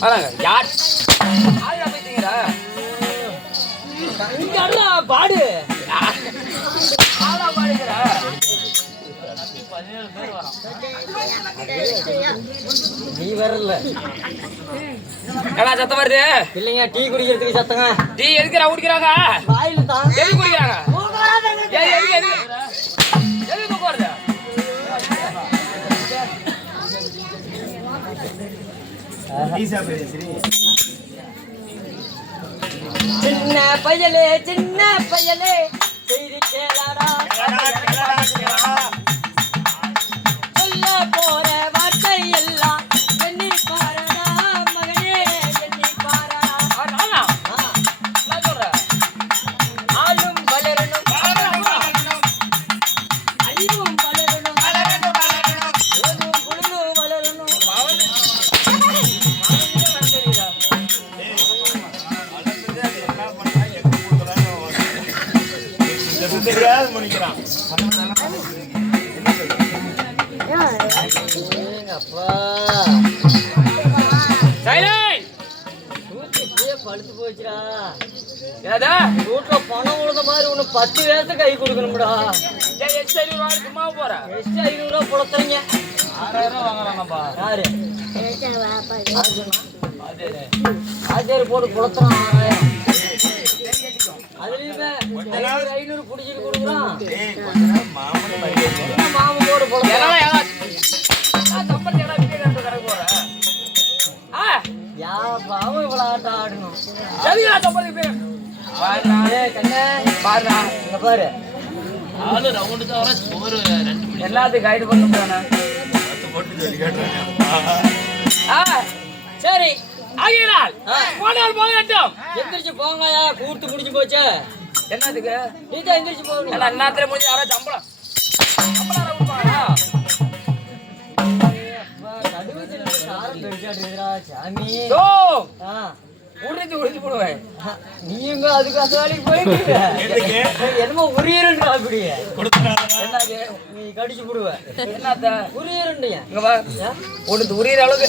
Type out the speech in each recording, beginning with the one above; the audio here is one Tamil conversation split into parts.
வராங்க யார் அண்ணா, பாடு நீ வரல. ஏடா சத்தம் வருது? இல்லைங்க டீ குடிக்கிறதுக்கு சத்தங்க. டீ எதுக்குடா குடிக்கிறாங்க? வாயில் தான் எது குடிக்கிறாங்க சின்ன பயலே சின்ன பயலே. செய்தி கேளாடா சொல்ல போற தெரியாது முடிக்கிறான். பழுத்து போச்சுடா என்னது? வீட்டுல பணம் உழுத மாதிரி ஒண்ணு பத்து வேசத்தை கை கொடுக்கணும்டா. ஏய், எட்டு ஐநூறு ரூபா சும்மா போற. எஸ்ட் ஐநூறு ரூபா புலத்துறீங்க. ஆறாயிரம் வாங்குறாங்கப்பா. யாரு? ஆச்சாரி போட்டு புலத்துறான் ஆறாயிரம். நான் சம்பளத்தை எல்லாம் விட்டு கட்டு கடைக்கு போறேன். ஆ, யா பாவம் இவ்வளவு ஆட்டம் ஆடணும். போய். பாருடா, ஏய் கண்ணே. பாருடா. இங்க பாரு. எல்லாத்துக்கும் கைடு பண்ண போறேன் ஆ, சரி. ஆகையினால். போனால் போகட்டும். எந்திரிச்சு போங்கயா கூர்த்து முடிஞ்சு போச்சு. என்னதுக்கு? நீ தான் எந்திரிச்சு போகணும். எல்லாம் அண்ணாத்திர முடிஞ்சு யாரோ சம்பளம்? சம்பளம் கொடுப்பாங்களா? உறிஞ்சு உறிஞ்சு போடுவேன். நீங்க அதுக்கு அந்த வேலைக்கு போயிட்டு என்னமோ அப்படி. என்னது நீ கடிச்சு போடுவ. என்னத்த உரியருண்டிய உடுத்து உரியிற அளவுக்கு.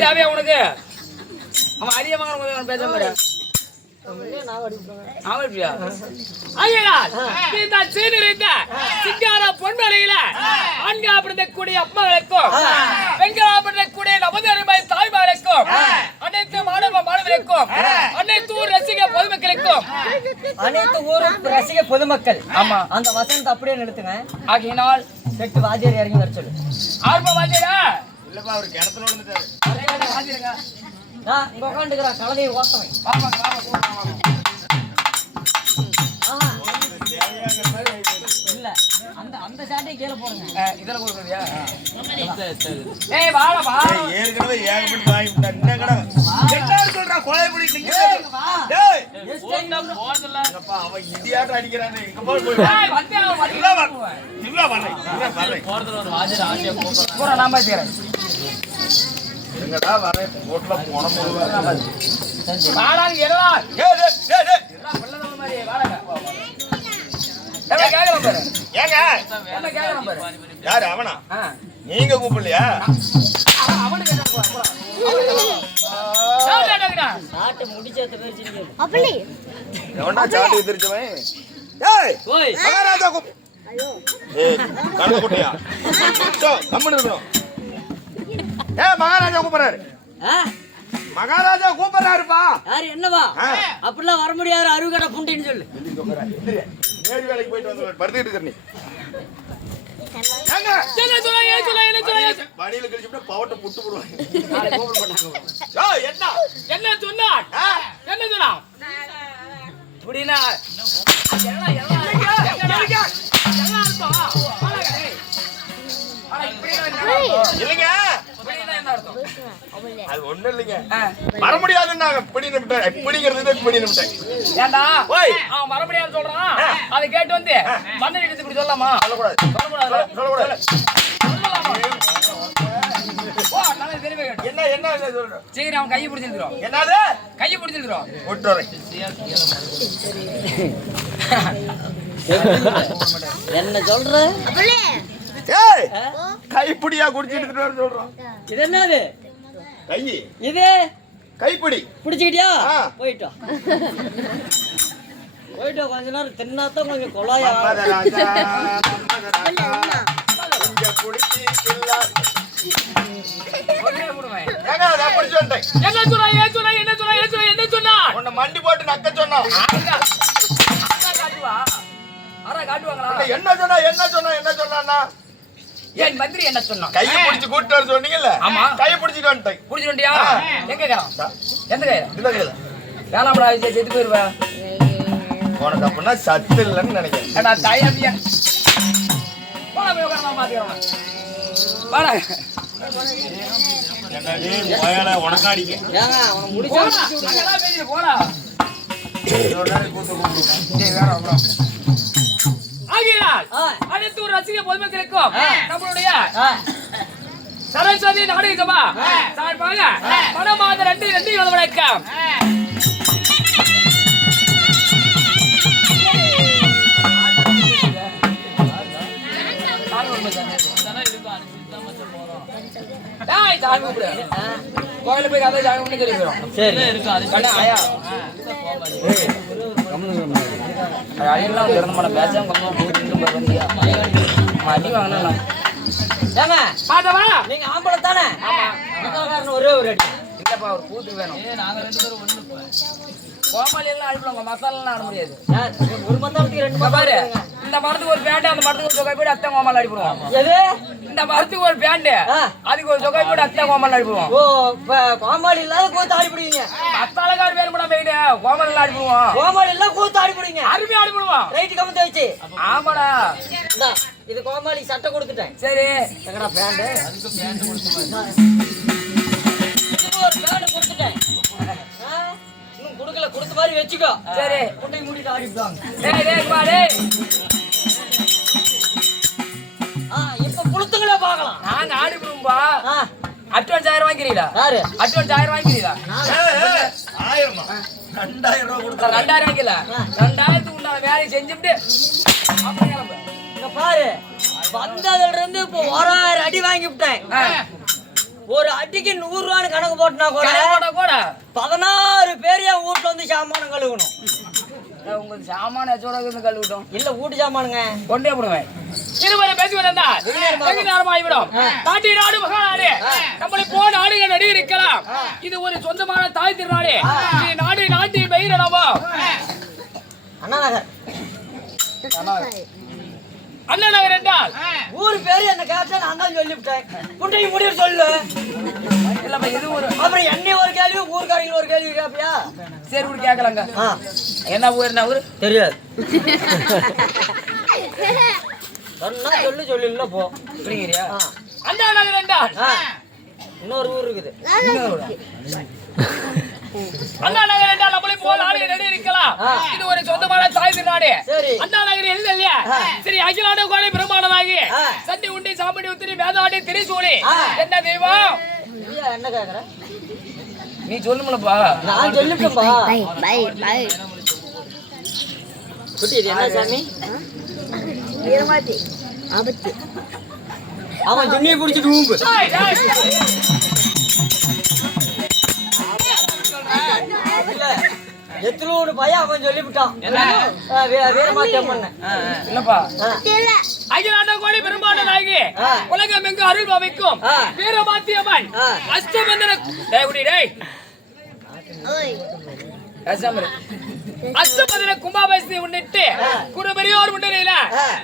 தேவையா உனக்கு? அவன் அரிய மகன் பேச மாதிரி ஆண்காப்பிடக்கூடிய அம்மாவுக்கும் பெண்களாப்பிடக்கூடிய நமது அருமை தாய்மாருக்கும் அனைத்து மாணவ மாணவர்களுக்கும் அனைத்து ஊர் ரசிக பொதுமக்களுக்கும். அனைத்து ஊரும் ரசிக பொதுமக்கள். ஆமா. அந்த வசனத்தை அப்படியே நிறுத்துங்க. ஆகையினால் செட்டு வாத்தியார் இறங்கி வர சொல்லு. ஆர்வம் வாத்தியரா? இல்லப்பா அவர் கிணத்துல விழுந்துட்டாரு. இங்க உட்காந்துக்கிறேன் கலதையை ஓத்தவன். இல்ல அந்த அந்த சாட்டையை கீழே போடுங்க. இதெல்லாம் கொடுக்குறியா? ஏய் வாடா ஏற்கனவே ஏகப்பட்டு வாங்கி விட்டாரு என்ன கடை? என்ன சொல்றா கொலை பிடிக்கிறீங்க டேய் என்னப்பா, அவன் இடியாட்டம் அடிக்கிறானே இங்க போய் போய். வா. ஏய் வந்து வந்து இல்ல வா. இல்ல வரேன் இல்ல வரேன் பூரா நான் பாத்துக்கிறேன் எங்கடா ரோட்ல போன போது எடா மாதிரி என்ன பாரு ஏங்க என்ன கேக்குறேன் பாரு? யாரு அவனா? நீங்க கூப்பிடலையா? அவன் அவனுக்கு என்ன போறா சாட்டை முடிச்சேத்த பேர் சிரிக்கிறது எவனா சாட்டு எதிர்ச்சவன் ஏய் ஓய். மகாராஜா கூப் ஏய் கண்ணு குட்டியா சோ கம்முனு இருக்கணும். ஏய் மகாராஜா கூப்பிடுறாரு. ஆ? மகாராஜா கூப்பிடுறாருப்பா. யாரு என்னவா? ஆ. அப்படிலாம் வர முடியாது அருகடை புண்டின்னு சொல்லு. நேரி வேலைக்கு போயிட்டு வந்து படுத்துக்கிட்டு இருக்க நீ. என்ன சொல்ல என்ன சொல்ல என்ன சொல்ல வடியில கழிச்சுட்டு பவட்டை புட்டு போடுவாங்க. நாளை கூப்பிட மாட்டாங்க ஏய் என்ன? என்ன சொன்னான் ஆ? என்ன சொன்னான் இப்படின்னா எல்லாம் எல்லாம் எல்லாம் எல்லாம் அர்த்தம் வாடாங்க, ஏய். இல்லைங்க. அது ஒண்ணும் இல்லைங்க. வர முடியாதுன்னாங்க பிடின்னு விட்டேன் பிடிங்கிறது பிடின்னு விட்டேன் ஏண்டா? ஓய். அவன் மறுபடியும் சொல்றான். அதை கேட்டு வந்து மண்ணை எடுத்து இப்படி சொல்லலாமா? சொல்லக்கூடாது. சொல்லக்கூடாது. என்ன என்ன சொல்றேன் சீக்கிரம் அவன் கையை பிடிச்சிருக்கிறோம் என்னது? கையை பிடிச்சிருக்கிறோம் என்ன சொல்ற? ஏய் கைப்பிடியா குடிச்சு எடுத்துட்டு வர சொல்றோம் இது என்னது? கை. இது? கைப்பிடி. பிடிச்சிக்கிட்டியா? ஆ. போயிட்டோம் போயிட்டோம் கொஞ்ச நேரம் தின்னாதான் கொஞ்சம் கொலாயா. என்ன சொன்னா ஏன் சொன்னா என்ன சொன்னா என்ன சொன்னா என்ன சொன்னா? உன்னை மண்டி போட்டு நக்க. ஆகா காட்டுவா? ஆறா காட்டுவாங்களா? என்ன சொன்னா என்ன சொன்னா என்ன சொன்னா என் மந்திரி என்ன சொன்னான்? கையை பிடிச்சு கூட்டு வர சொன்னீங்கல்ல? ஆமா. கையை பிடிச்சிட்டு வந்துட்டேன். புடிச்சிட்டியா எங்க கேரம் எந்த கையில? இதுதான் கையில. வேணாம்டா இது செத்து போயிருவேன் உனக்கு அப்படின்னா சத்து இல்லைன்னு நினைக்கிறேன். ஏடா தாயாபியா போடா போய் மாத்திக்கிறோம் வாடா. போடா போடா. ஆகையால் ஆ. அனைத்து ஒரு ரசிக பொதுமக்களுக்கும் நம்மளுடைய சரஸ்வதி நாடக சபா சார்பாக மனமாத ரெண்டு ரெண்டு வணக்கம். கோயிலுக்கு போய் கதை கும்பிட்டு சொல்லி போயிடும். சரி. கண்ணா, ஆயா. அடியெல்லாம் திறந்த மாட்டேன். பேசாம கம்முனு போய். அவன் அடி வாங்கினா ஏங்க பாத்தவா நீங்க ஆம்பளை தானே? ஒரே ஒரு அடி. இல்லப்பா ஒரு கூத்து வேணும். கோமாளி எல்லாம் அனுப்பிடுவாங்க மசாலா எல்லாம் ஆட முடியாது. ஒரு மத்தவத்துக்கு ரெண்டு பாரு இந்த மரத்துக்கு ஒரு பேண்ட் அந்த மரத்துக்கு ஒரு தொகை போய் அத்தை கோமாளி அடிப்படுவோம். இந்த மரத்துக்கு ஒரு பேண்ட். அதுக்கு ஒரு தொகை போய் அத்தை கோமாளி அடிப்படுவோம். ஓ கோமாளி இல்லாத கூத்து ஆடிப்பிடுவீங்க. அத்தாளுக்கார பேர் கூட கோமாளி எல்லாம் அடிப்படுவோம். கோமாளி எல்லாம் கூத்து ஆடிப்பிடுவீங்க. அருமையா அடிப்படுவோம். ரைட்டு கமத்த வச்சு. ஆமாடா. இது கோமாளி சட்டை கொடுத்துட்டேன். சரி. எங்கடா பேண்டு? வச்சுக்கோ. சரி முட்டை மூடிட்டு ஆடிப்பாங்க டேய் டேய் பா டேய். ஆ இப்ப குளுத்துங்களே பார்க்கலாம். நாங்க ஆடிப்படுவோம்பா ஆ. அட்வான்ஸ் ஆயிரம் வாங்கிறீங்களா யாரு? அட்வான்ஸ் ஆயிரம் வாங்கிறீங்களா ஆயிரமா? ரெண்டாயிரம் ரூபா கொடுத்தா ரெண்டாயிரம் வாங்கில ரெண்டாயிரத்துக்கு உண்டான வேலையை செஞ்சுட்டு அப்புறம் கிளம்பு. இங்க பாரு வந்ததுல இருந்து இப்போ ஓராயிரம் அடி வாங்கி விட்டேன். ஒரு அடிக்கு நூறு ரூபான்னு கணக்கு போட்டுனா கூட போட்டா கூட. பதினாறு பேர் என் வீட்டுல வந்து சாமானம் கழுவணும். உங்களுக்கு சாமான எச்சோட இருந்து கழுவிட்டோம். இல்ல வீட்டு சாமானுங்க. கொண்டே போடுவேன் இருவரை பேசி வந்தால் வெகு நேரம் ஆகிவிடும் நாட்டி நாடு மகாநாடு. நம்மளை போன நாடுகள் நடி இருக்கலாம். இது ஒரு சொந்தமான தாய் திருநாடு. நாடு நாட்டின் பெயர் என்னவோ? அண்ணா நகர் அண்ணா நகர் என்றால்? ஊர் பேரு என்ன கேட்டா நான் தான் சொல்லிவிட்டேன். குண்டைக்கு முடிவு சொல்லு. இல்லப்பா இது ஒரு அப்புறம் என்னை ஒரு கேள்வி ஊர்க்காரங்க ஒரு கேள்வி கேப்பியா? சரி விடு கேட்கலாங்க ஆ. என்ன ஊர் என்ன ஊர்? தெரியாது. சொன்னா சொல்லு சொல்லல போ. புரியுறியா ஆ. அண்ணா நகர் என்றால்? ஆ. இன்னொரு ஊர் இருக்குது. அண்ணா நகர் என்றால் நம்மளை போல் நாடு நடி இருக்கலாம். இது ஒரு சொந்தமான தாய் திருநாடு சரி. அண்ணா நகர் எழுத இல்லையா. சரி அகிலாண்ட கோடை பிரமாணமாகி. சண்டி உண்டி சாம்படி உத்திரி மேதாடி திரிசூலி. ஆ. என்ன தெய்வம்? என்ன கேக்குற? நீ சொல்லுங்களப்பா நான் சொல்லிட்டேன்பா. பை பை இது என்ன சாமி? வீரமாத்தி ஆபத்து. அவன் துணியை பிடிச்சிட்டு ஊம்பு. எத்தனோடு பையன் அவன் சொல்லிவிட்டான். அகிலாண்ட கோடை நாயகி ஆ. உலகம் எங்கு அருள் பவிக்கும் ஆ. வீரமாத்தியம்மன். அஷ்டபந்தன டேய் குடி டேய். அஷ்டபந்தன கும்பாபிஷேகத்தை முன்னிட்டு. குரு பெரியோர் முன்னிலையில.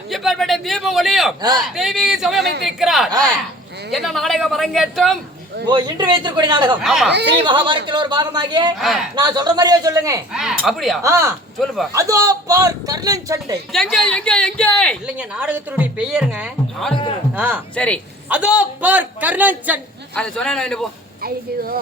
இப்பேற்பட்ட தீப ஒளியும். தெய்வீக. என்ன நாடகம் அரங்கேற்றம் இன்று வைத்திருக்கூடிய நாடகம். ஸ்ரீ மகாபாரத்தில் ஒரு பாகமாகி நான் சொல்ற மாதிரியே சொல்லுங்க. அப்படியா? சொல்லுப்பா. அதோ பார் கர்ணன் சண்டை. எங்க எங்க எங்க? இல்லைங்க நாடகத்தினுடைய பெயருங்க. சரி. அதோ பார் கர்ணன் அதை சொன்னா என்ன போ? ஐயோ.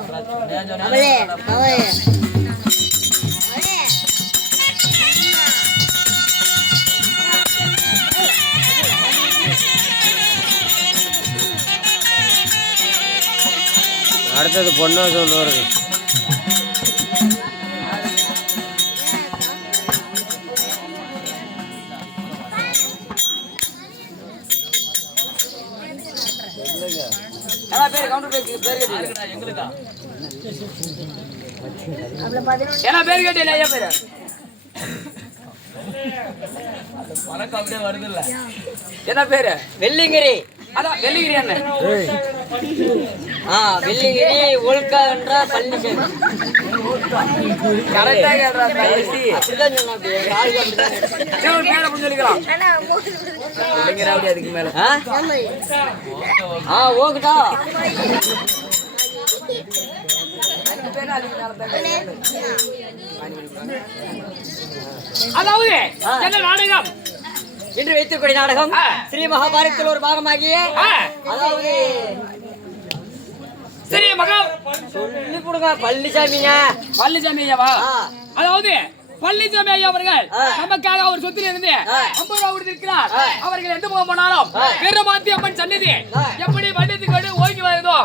அடுத்தது பொண்ணு ஒன்று வருது. எல்லா பேர் கவுண்டர் பேர் பேர் கேட்டீங்க ஐயா பேர் பழக்கம் அப்படியே வருது இல்ல என்ன பேரு? வெள்ளிங்கிரி. அதான் வெள்ளிகிரி அண்ணன். ஆ வெள்ளிங்கிரி உள்கா என்ற பழனிசாமி கரெக்டா கடைசி அப்படிதான் அதுக்கு மேல ஆ? ஆமாம் ஆ ஓகேடா ரெண்டு பேரும் அதுக்கு மேல. தான் அதாவது என்ன நாடகம். இன்று வைத்திருக்கூடிய நாடகம். ஸ்ரீ மகாபாரதத்தில் ஒரு பாகமாகிய அதாவது சரி மகா சொல்லி கொடுங்க பழனிசாமிங்க பழனிசாமி ஐயாவா. அதாவது பழனிசாமி ஐயா அவர்கள். நமக்காக அவர் சொத்துல இருந்து. ஐம்பது ரூபா கொடுத்திருக்கிறார் அவர்கள் எந்த போக போனாலும் வீரமாத்தி அம்மன் சன்னதி. எப்படி வண்டத்துக்கு வந்து ஓய்வு வருதோ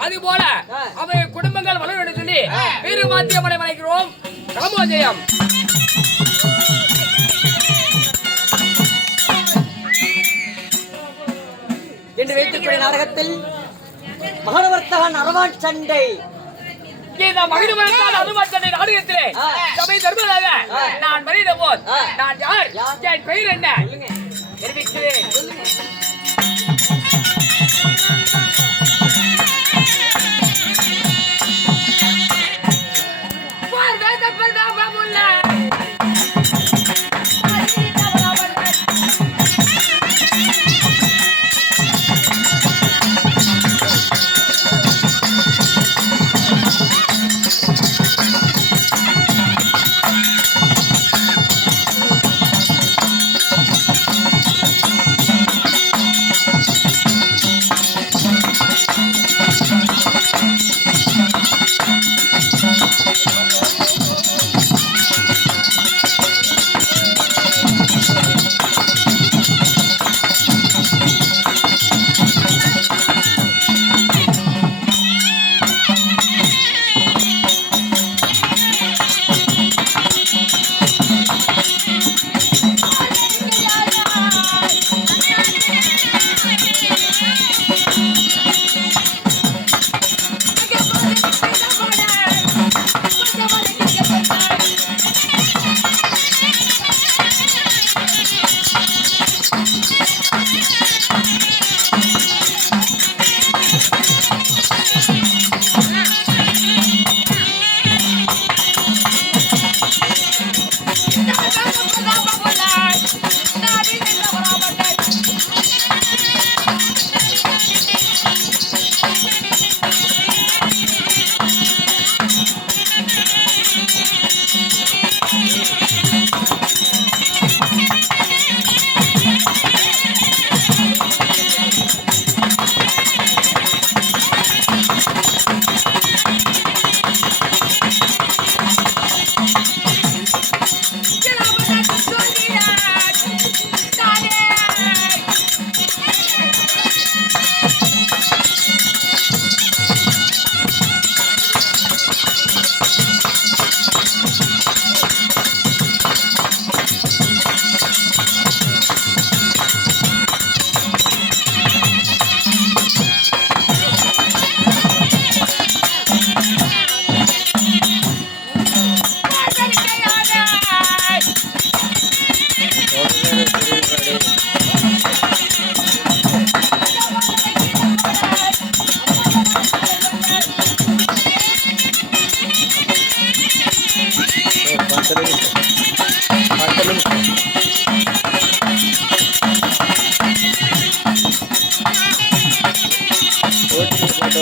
அது போல ஆ. அவர் குடும்பங்கள் வளரும் என்று சொல்லி வீரமாத்தி அம்மனை வணங்குகிறோம் ராமோஜயம் இன்று வைத்திருக்கூடிய நாடகத்தில் மகானவர்த்தகன் அரவான் சண்டை இந்த மகிழ்வரத்தால் அருமாச்சனை நாடகத்திலே. சபை தருவதாக. நான் போல் ஆ. நான் யார்? என் பெயர் என்ன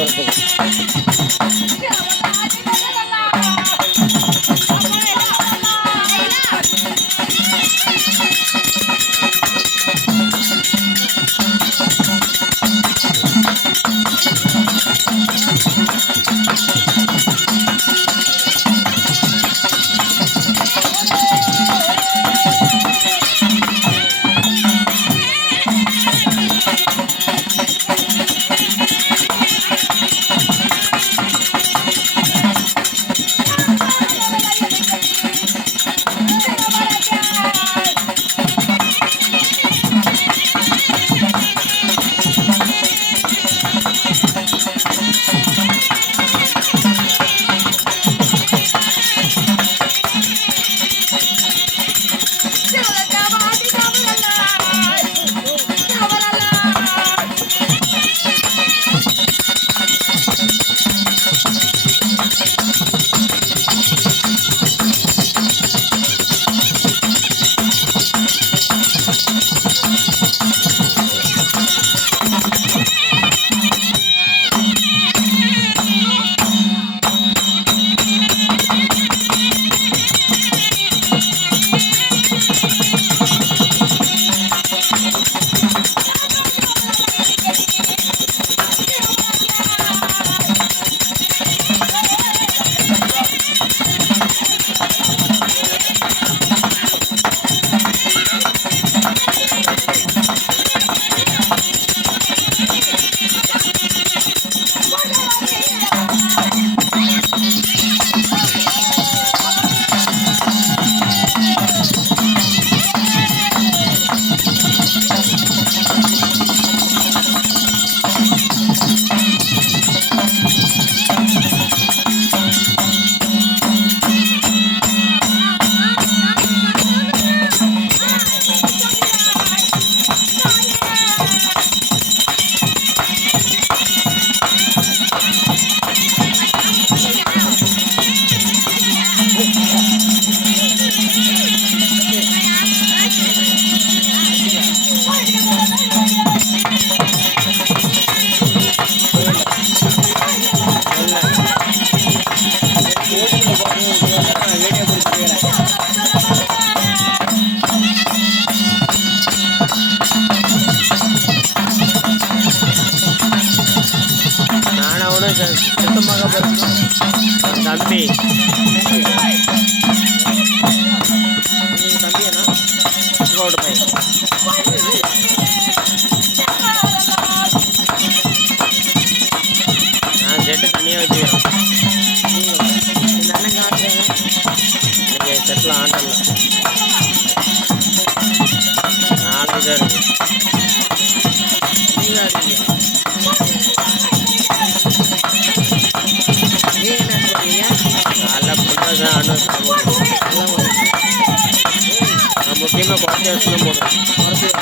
ஓட்டிட்டு முக்கியமாக போடுறேன்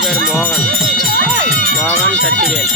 பேர் மோகன். மோகன் சக்திவேல்